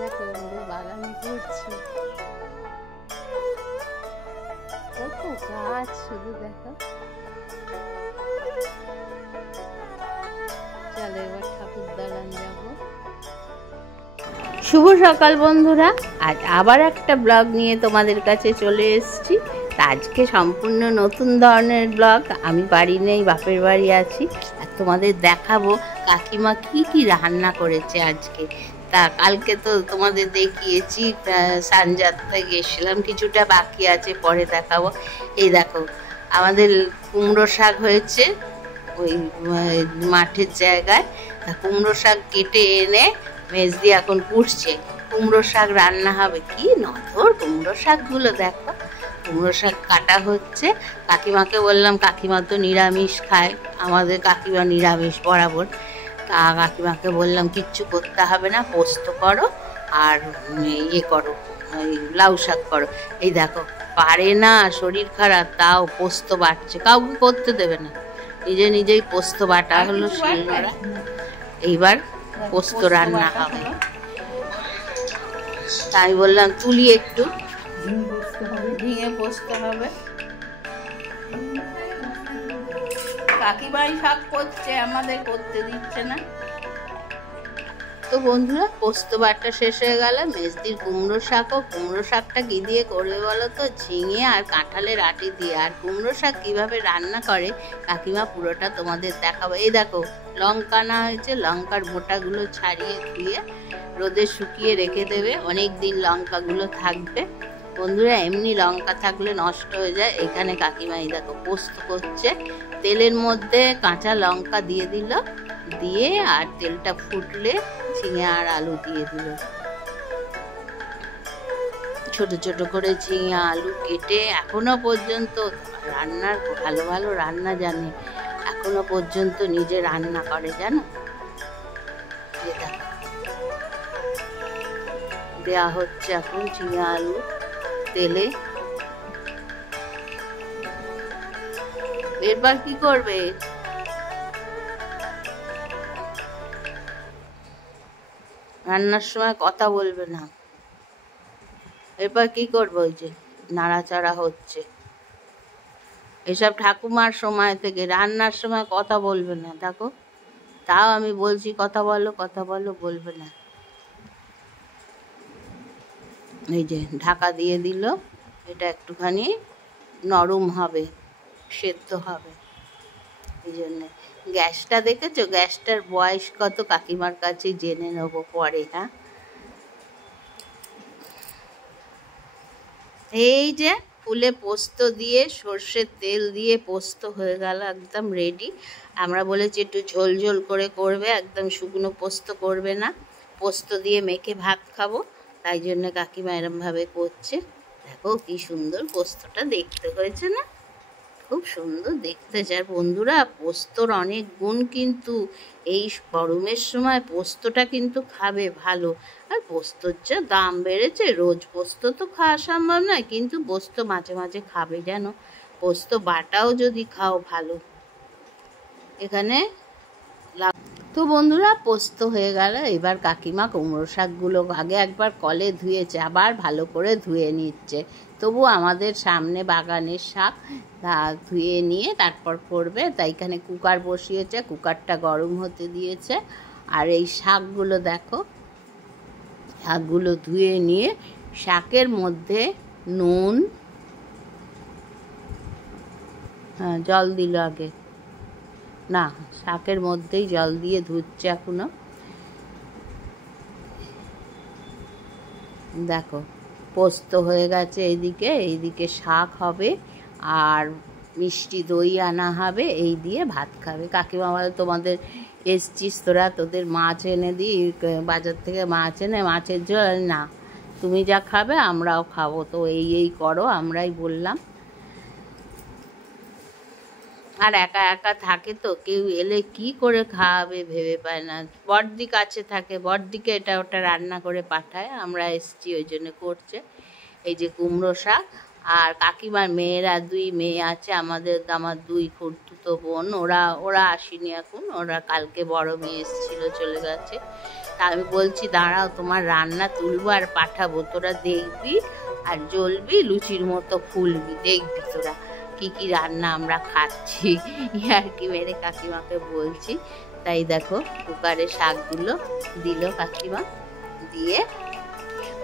দেখো আমাদের বাগানে ঘুরছি, কত গাছ শুধু দেখো। চলো এবার ঠাকুর দালান যাবো। শুভ সকাল বন্ধুরা, আজ আবার একটা ব্লগ নিয়ে তোমাদের কাছে চলে এসেছি। আজকে সম্পূর্ণ নতুন ধরনের ব্লগ। আমি বাড়ি নেই, বাপের বাড়ি আছি, আর তোমাদের দেখাবো কাকিমা কি কি রান্না করেছে আজকে। তা কালকে তো তোমাদের দেখিয়েছি, সানযাত্রায় গেছিলাম, কিছুটা বাকি আছে, পরে দেখাবো। এই দেখো আমাদের কুমড়ো শাক হয়েছে ওই মাঠের জায়গায়। তা কুমড়ো শাক কেটে এনে মেজদি এখন কুটছে। কুমড়ো শাক রান্না হবে, কি নধর কুমড়ো শাকগুলো দেখো। কুমড়ো শাক কাটা হচ্ছে। কাকিমাকে বললাম, কাকিমা তো নিরামিষ খায়, আমাদের কাকিমা নিরামিষ বরাবর। তা কাকিমাকে বললাম কিচ্ছু করতে হবে না, পোস্ত করো আর ইয়ে করো, ওই লাউ শাক করো। এই দেখো পারে না, শরীর খারাপ, তাও পোস্ত বাটছে, কাউকে করতে দেবে না, নিজে নিজেই পোস্ত বাটা হলো শিলনোড়া। এইবার পোস্ত রান্না হবে। তাই বললাম তুলি একটু, ঝিঙে পোস্ত হবে। কাকিমাই শাক করছে, আমাদের করতে দিচ্ছে না। তো বন্ধুরা পোস্ত বাটা শেষ হয়ে গেল। মেজদির কুমড়ো শাকও, কুমড়ো শাকটা কি দিয়ে করবে বলো তো? ঝিঙে আর কাঁঠালের আটি দিয়ে। আর কুমড়ো শাক কিভাবে রান্না করে কাকিমা পুরোটা তোমাদের দেখাবো। এই দেখো লঙ্কা না হয়েছে, লঙ্কার বোটাগুলো ছাড়িয়ে ধুয়ে রোদে শুকিয়ে রেখে দেবে, অনেক দিন লঙ্কাগুলো থাকবে। বন্ধুরা এমনি লঙ্কা থাকলে নষ্ট হয়ে যায়। এখানে কাকিমা এই দেখো পোস্ত করছে। তেলের মধ্যে কাঁচা লঙ্কা দিয়ে দিল, দিয়ে আর তেলটা ফুটলে ঝিঙে আর আলু দিয়ে দিল। ছোট ছোট করে ঝিঙে আলু কেটে, এখনো পর্যন্ত রান্নার ভালো ভালো রান্না জানে, এখনো পর্যন্ত নিজে রান্না করে জানো। দেয়া হচ্ছে এখন ঝিঙে আলু তেলে। এরপর কি করবে? রান্নার সময় কথা বলবে না। এরপর কি করবো? ওই যে নাড়াচাড়া হচ্ছে, এসব ঠাকুমার সময় থেকে। রান্নার সময় কথা বলবে না, দেখো, তাও আমি বলছি কথা বলো কথা বলো, বলবে না। এই যে ঢাকা দিয়ে দিল, এটা একটুখানি নরম হবে, সেদ্ধ হবে। এই জন্যে গ্যাসটা দেখেছো, গ্যাসটার বয়স কত কাকিমার কাছে জেনে নেবো পরে। হ্যাঁ, এই যে ফুলে পোস্ত দিয়ে, সর্ষের তেল দিয়ে পোস্ত হয়ে গেল, একদম রেডি। আমরা বলেছি একটু ঝোল ঝোল করে করবে, একদম শুকনো পোস্ত করবে না, পোস্ত দিয়ে মেখে ভাত খাবো, তাই জন্য কাকিমা এরমভাবে করছে। দেখো কি সুন্দর পোস্তটা দেখতে হয়েছে না, খুব সুন্দর দেখতে চায়। বন্ধুরা পোস্তর অনেক গুণ, কিন্তু এই গরমের সময় পোস্তটা কিন্তু খাবে ভালো। আর পোস্তর যা দাম বেড়েছে, রোজ পোস্ত তো খাওয়া সম্ভব নয়, কিন্তু পোস্ত মাঝে মাঝে খাবে যেন। পোস্ত বাটাও যদি খাও ভালো। এখানে তো বন্ধুরা পোস্ত হয়ে গেল। এবার কাকিমা কুমড়ো শাকগুলো আগে একবার কলে ধুয়েছে, আবার ভালো করে ধুয়ে নিচ্ছে। তবু আমাদের সামনে বাগানের শাক, তা ধুয়ে নিয়ে তারপর করবে। তাই এখানে কুকার বসিয়েছে, কুকারটা গরম হতে দিয়েছে। আর এই শাকগুলো দেখো, শাকগুলো ধুয়ে নিয়ে শাকের মধ্যে নুন, হ্যাঁ জল দিল আগে, না শাকের মধ্যেই জল দিয়ে ধুচ্ছে এখনো। দেখো পোস্ত হয়ে গেছে, এইদিকে শাক হবে আর মিষ্টি দই আনা হবে, এই দিয়ে ভাত খাবে। কাকিমা বলে তোমাদের এসছিস তোরা, তোদের মাছ এনে দিই, বাজার থেকে মাছ এনে মাছের ঝোল। না, তুমি যা খাবে আমরাও খাবো, তো এই করো। আমরাই বললাম, আর একা একা থাকে তো, কেউ এলে কি করে খাওয়াবে ভেবে পায় না। বড়দি কাছে থাকে, বড়দিকে এটা ওটা রান্না করে পাঠায়। আমরা এসছি ওই জন্য করছে। এই যে কুমড়ো শাক, আর কাকিমার মেয়েরা, 2 মেয়ে আছে আমাদের, আমার 2 খুড়তুতো বোন, ওরা আসেনি এখন, ওরা কালকে বড় মেয়ে এসেছিল, চলে গেছে। তা আমি বলছি দাঁড়াও, তোমার রান্না তুলবো আর পাঠাবো, তোরা দেখবি আর জ্বলবি, লুচির মতো ফুলবি, দেখবি তোরা কি কি রান্না আমরা খাচ্ছি। আর কি মেরে কাকিমাকে বলছি। তাই দেখো কুকারে শাকগুলো দিল কাকিমা, দিয়ে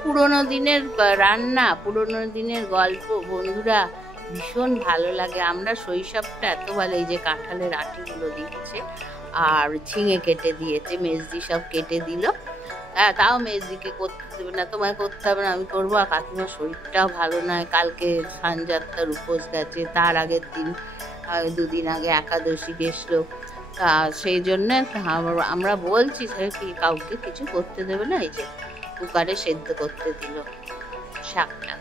পুরোনো দিনের রান্না, পুরোনো দিনের গল্প বন্ধুরা ভীষণ ভালো লাগে। আমরা শৈশবটা এত ভালো। এই যে কাঁঠালের আটিগুলো দিচ্ছে আর ঝিঙে কেটে দিয়েছে, মেজদি সব কেটে দিল। হ্যাঁ, তাও মেজদিকে করতে দেবে না, তোমায় করতে হবে না, আমি করবো। আর কাকিমার শরীরটাও ভালো নয়, কালকে সানযাত্রার উপোস গেছে, তার আগের দিন 2 দিন আগে একাদশী গেছিল। তা সেই জন্যে আমরা বলছি কি কাউকে কিছু করতে দেবে না। এই যে কুকারে সেদ্ধ করতে দিল শাকটা,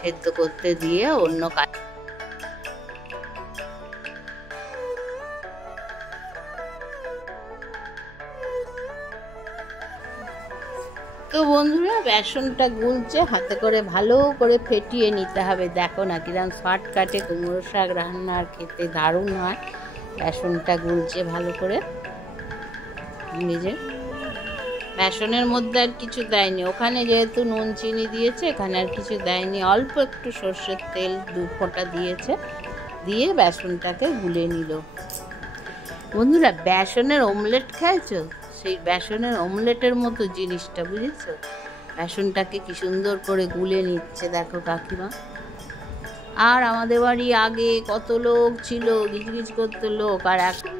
সেদ্ধ করতে দিয়ে অন্য কাজ। তো বন্ধুরা বেসনটা গুলছে, হাতে করে ভালো করে ফেটিয়ে নিতে হবে। দেখো না কিরম শর্টকাটে কুমড়ো শাক রান্নার খেতে দারুণ হয়। বেসনটা গুলছে ভালো করে। নিজে বেসনের মধ্যে আর কিছু দেয়নি, ওখানে যেহেতু নুন চিনি দিয়েছে, এখানে আর কিছু দেয়নি। অল্প একটু সর্ষের তেল 2 ফোঁটা দিয়েছে, দিয়ে বেসনটাকে গুলে নিল। বন্ধুরা বেসনের অমলেট খেয়েছো? সেই বেসনের অমলেটের মতো জিনিসটা, বুঝেছো? বেসনটাকে কি সুন্দর করে গুলে নিচ্ছে দেখো কাকিমা। আর আমাদের বাড়ি আগে কত লোক ছিল, গিজগিজ করতো লোক, আর এখন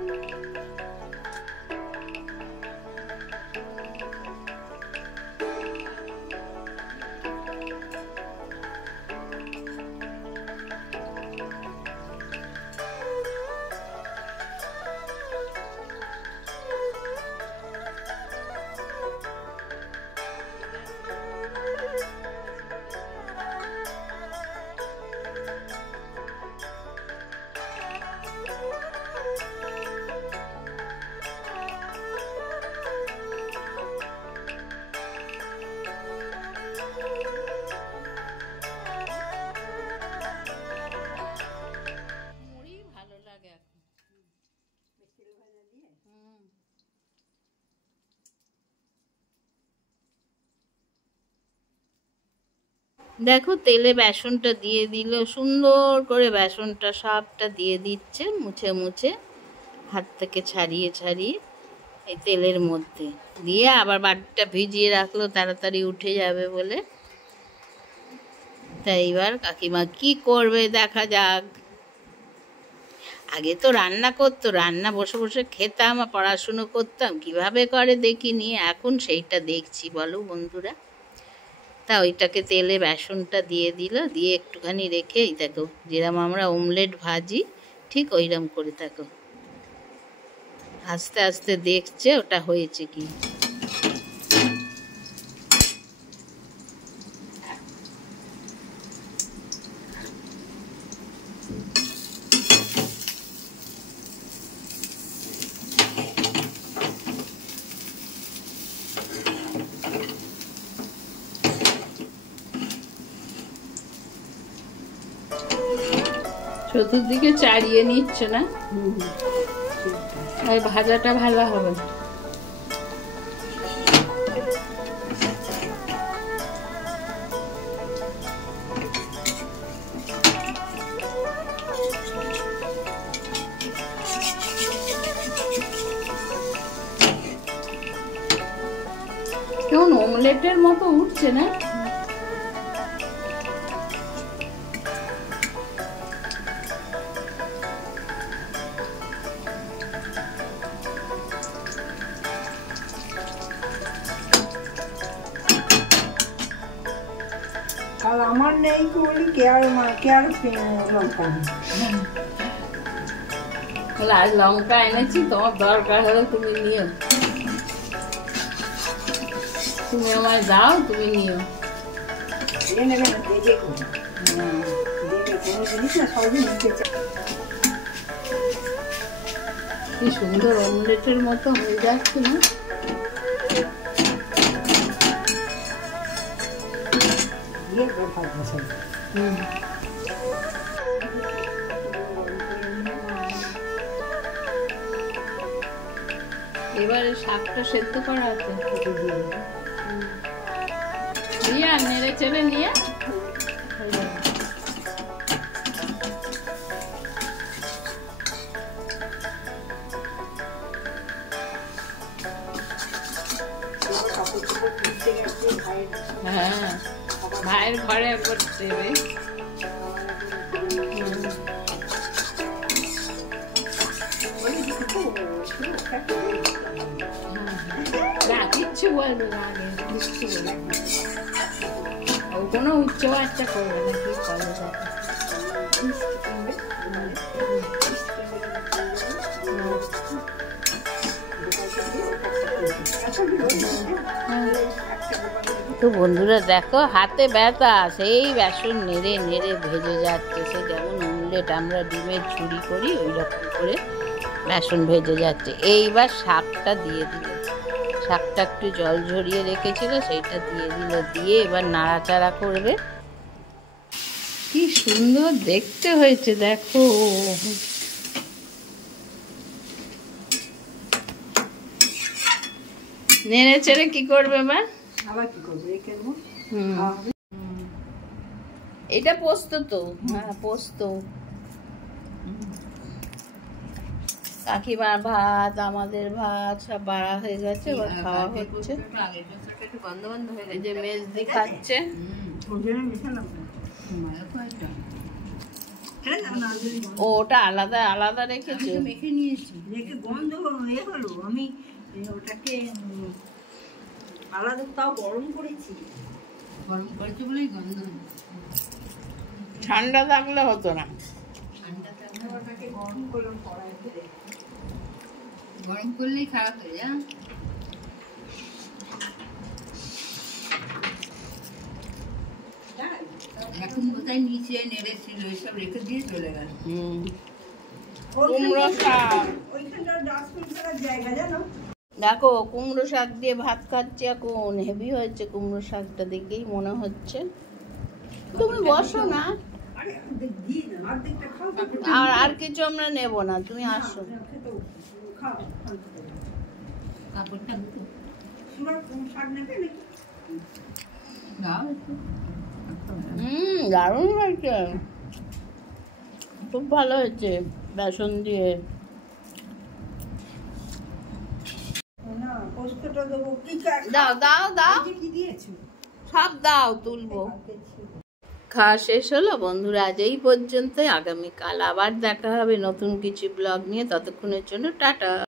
দেখো তেলে বেসনটা দিয়ে দিল, সুন্দর করে বেসনটা সবটা দিয়ে দিচ্ছে, মুছে মুছে হাত থেকে ছাড়িয়ে ছাড়িয়ে এই তেলের মধ্যে দিয়ে আবার বাটিটা ভিজিয়ে রাখলো তাড়াতাড়ি উঠে যাবে বলে। তাই এবার কাকিমা কি করবে দেখা যাক। আগে তো রান্না করতো, রান্না বসে বসে খেতাম আর পড়াশুনো করতাম, কিভাবে করে দেখিনি, এখন সেইটা দেখছি, বলো বন্ধুরা। তা ওইটাকে তেলে বেসনটা দিয়ে দিল, দিয়ে একটুখানি রেখে এই দেখো যেরকম আমরা অমলেট ভাজি ঠিক ওইরকম করে থাকো আস্তে আস্তে দেখছে ওটা হয়েছে কি। চতুর্দিকে চাড়িয়ে নিচ্ছে না, আর ভাজাটা ভালো হবে। কেমন অমলেটের মতো উঠছে না? আর আমার নেই কি বলি কেয়ার লঙ্কা লাল লঙ্কা এনেছি, তোমার দরকার হলে তুমি নিও, তুমি আমায় দাও, তুমি নিও। নেবে না, দেখে করবো, দেখে কোনো জিনিস না সবই নিতে চাই। কি সুন্দর অমলেটের মতো হয়ে যাচ্ছে না? শাকটা সেদ্ধ করা আছে দিয়ে আর নেড়ে চেড়ে নিয়ে হয়ে যাবে। হ্যাঁ ভাইয়ের ঘরে একবার দেবে। না কিচ্ছু বলবে না, আগে কিচ্ছু বলবে না। ও কোনো উচ্চ বাচ্চা করবে না, কি করে তো বন্ধুরা দেখো হাতে ব্যথা, সেই বেসন নেড়ে নেড়ে ভেজে যাচ্ছে, সে যেমন অমলেট আমরা ডিমের ঝুড়ি করি ওই রকম করে বেসন ভেজে যাচ্ছে। এইবার শাকটা দিয়ে দিল, শাকটা একটু জল ঝরিয়ে রেখেছিল সেইটা দিয়ে দিল, দিয়ে এবার নাড়াচাড়া করবে। কি সুন্দর দেখতে হয়েছে দেখো। নেড়ে চেড়ে কি করবে মা? আবার কি করবো, রেখে দেবো। এটা পোস্ত তো, হ্যাঁ পোস্ত। কাকিমার ভাত, আমাদের ভাত সব বাড়া হয়ে গেছে, এবার খাওয়া হচ্ছে। গন্ধ গন্ধ হয়ে এই যে মেজদি খাচ্ছে। ও ওটা আলাদা আলাদা রেখেছো? মেখে নিয়েছি, রেখে গন্ধ এ হলো, আমি ওটাকে আলাদা তাও গরম করেছি। গরম করেছে বলেই গন্ধ। ঠান্ডা থাকলে হতো না। ওটাকে গরম করলাম কড়াইতে, গরম করলেই খারাপ হয়ে যায়। এখন বোধহয় নিচে নেড়েছিল, এসব রেখে দিয়ে চলে গেল। কুমড়ো শাক, ওইখানটা ডাস্টবিন ফেলার জায়গা জানো। দেখো কুমড়ো শাক দিয়ে ভাত খাচ্ছে এখন, হেভি হয়েছে কুমড়ো শাকটা দেখেই মনে হচ্ছে। তুমি বসো না, আরে দিয়ে না, অর্ধেকটা খাও। আর আর কিছু আমরা নেব না, তুমি আসো। খাও, কাপড়টা সুরার শাক নেবে নাকি? দাও একটু। দারুণ হয়েছে, খুব ভালো হয়েছে বেসন দিয়ে। না পোস্তটা দেবো কি? দাও দাও দাও, কি দিয়েছো? সব দাও, তুলবো। খাওয়া শেষ হলো বন্ধুরা, আজ এই পর্যন্তই। আগামীকাল আবার দেখা হবে নতুন কিছু ব্লগ নিয়ে, ততক্ষণের জন্য টাটা।